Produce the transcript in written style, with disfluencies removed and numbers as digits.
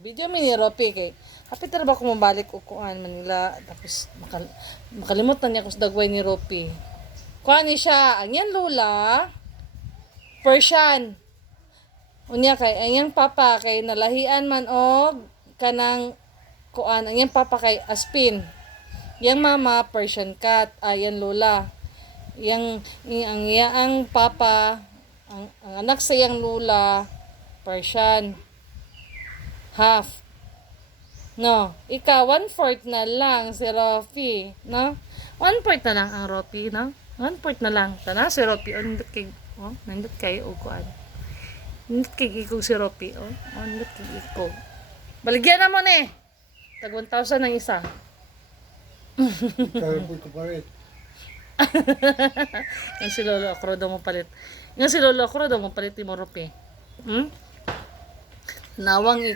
Video mi ni Ropi kay kapit ra ba ko mabalik og kuan Manila tapos makalimot na niya ko sa dagway ni Ropi. Kuan ni siya, ang yan lula Persian. Unya kay ang yang papa kay nalahian man og kanang kuan, ang yang papa kay Aspin. Yang mama Persian cat, ayan lula. Ang papa ang anak sa yang lula Persian half. No, ikaw 1/4 na lang si Rofi, no? 1/4 na lang ang Rofi, no? 1/4 na lang. Tana si Rofi, nandot kay og kuan. Nandot kay ikog si Rofi, nandot kay ikog. Baligyan na mo ni. Tag 1,000 ang isa. Kaya po ito pa rin. Yang si Lolo Akro daw mo palit. Yang si Lolo Akro daw mo palit mo Rofi. Nawang iko